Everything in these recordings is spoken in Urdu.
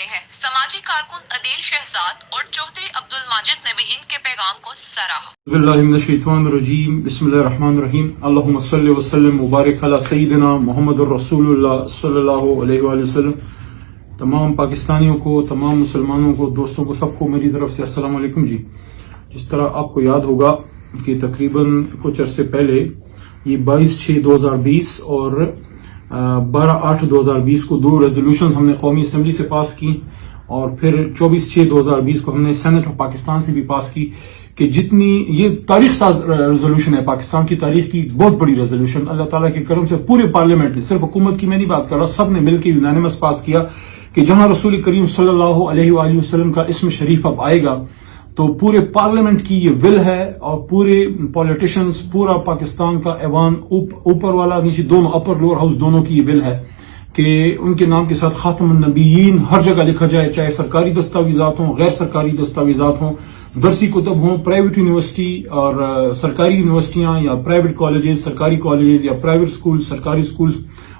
کرتے ہیں۔ سماجی کارکن عدیل شہزاد اور چودھری عبدالماجد نے بھی ان کے پیغام کو سراہا۔ بسم اللہ من الشیطان الرجیم، بسم اللہ الرحمن الرحیم، اللہم صلی وسلم مبارک علی سیدنا محمد الرسول اللہ صلی اللہ علیہ وآلہ وسلم۔ تمام پاکستانیوں کو، تمام مسلمانوں کو، دوستوں کو، سب کو میری طرف سے السلام علیکم جی۔ جس طرح آپ کو یاد ہوگا کہ تقریباً کچھ عرصے پہلے یہ 22/6/2020 اور 12/8/2020 کو 2 ریزولوشنز ہم نے قومی اسمبلی سے پاس کی، اور پھر 24/6/2020 کو ہم نے سینٹ آف پاکستان سے بھی پاس کی، کہ جتنی یہ تاریخ ساز ریزولوشن ہے، پاکستان کی تاریخ کی بہت بڑی ریزولوشن، اللہ تعالیٰ کے کرم سے پورے پارلیمنٹ نے، صرف حکومت کی میں نہیں بات کر رہا، سب نے مل کے یونانیمس پاس کیا کہ جہاں رسول کریم صلی اللہ علیہ وآلہ وسلم کا اسم شریف اب آئے گا تو پورے پارلیمنٹ کی یہ ول ہے، اور پورے پولیٹیشنز، پورا پاکستان کا ایوان، اوپر والا نیچے دونوں، اپر لوور ہاؤس دونوں کی یہ ول ہے کہ ان کے نام کے ساتھ خاتم النبیین ہر جگہ لکھا جائے، چاہے سرکاری دستاویزات ہوں، غیر سرکاری دستاویزات ہوں، درسی کتب ہوں، پرائیویٹ یونیورسٹی اور سرکاری یونیورسٹیاں یا پرائیویٹ کالجز، سرکاری کالجز یا پرائیویٹ سکولز، سرکاری سکولز،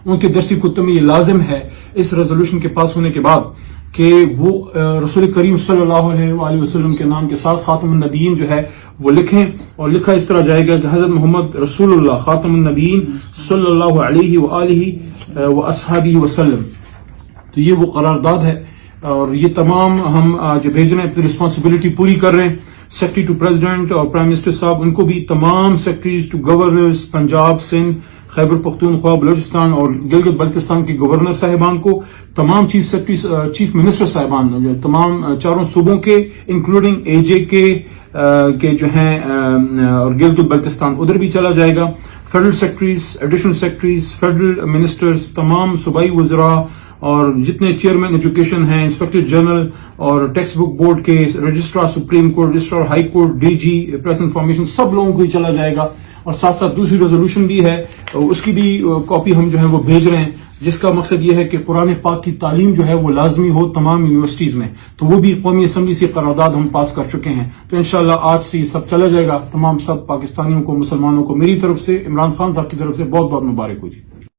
ان کے درسی کتب میں یہ لازم ہے اس ریزولوشن کے پاس ہونے کے بعد کہ وہ رسول کریم صلی اللہ علیہ وآلہ وسلم کے نام کے ساتھ خاتم النبیین جو ہے وہ لکھیں، اور لکھا اس طرح جائے گا کہ حضرت محمد رسول اللہ خاتم النبیین صلی اللہ علیہ وآلہ وآصحابہ وسلم۔ تو یہ وہ قرارداد ہے، اور یہ تمام ہم جو بھیج رہے ہیں اپنی رسپانسبلٹی پوری کر رہے ہیں۔ سیکرٹری ٹو پریزیڈنٹ اور پرائم منسٹر صاحب، ان کو بھی، تمام secretaries to governors Punjab, Sindh, Khyber Pakhtunkhwa, Balochistan اور گلگت بلتستان کے گورنر صاحبان کو، تمام چیف سیکرٹری، چیف منسٹر صاحبان، تمام 4 صوبوں کے انکلوڈنگ AJ کے جو ہیں، اور گلگت بلتستان ادھر بھی چلا جائے گا، federal secretaries, additional secretaries, federal ministers, تمام صوبائی وزراء اور جتنے چیئرمین ایجوکیشن ہیں، انسپیکٹر جنرل اور ٹیکسٹ بک بورڈ کے registrar supreme court, registrar high court, DG press information, سب لوگوں کو ہی چلا جائے گا۔ اور ساتھ ساتھ دوسری ریزولوشن بھی ہے، اس کی بھی کاپی ہم جو ہے وہ بھیج رہے ہیں، جس کا مقصد یہ ہے کہ قرآن پاک کی تعلیم جو ہے وہ لازمی ہو تمام یونیورسٹیز میں۔ تو وہ بھی قومی اسمبلی سے قرارداد ہم پاس کر چکے ہیں، تو انشاءاللہ آج سے یہ سب چلا جائے گا۔ تمام سب پاکستانیوں کو، مسلمانوں کو میری طرف سے، عمران خان صاحب کی طرف سے بہت بہت مبارک ہو جی۔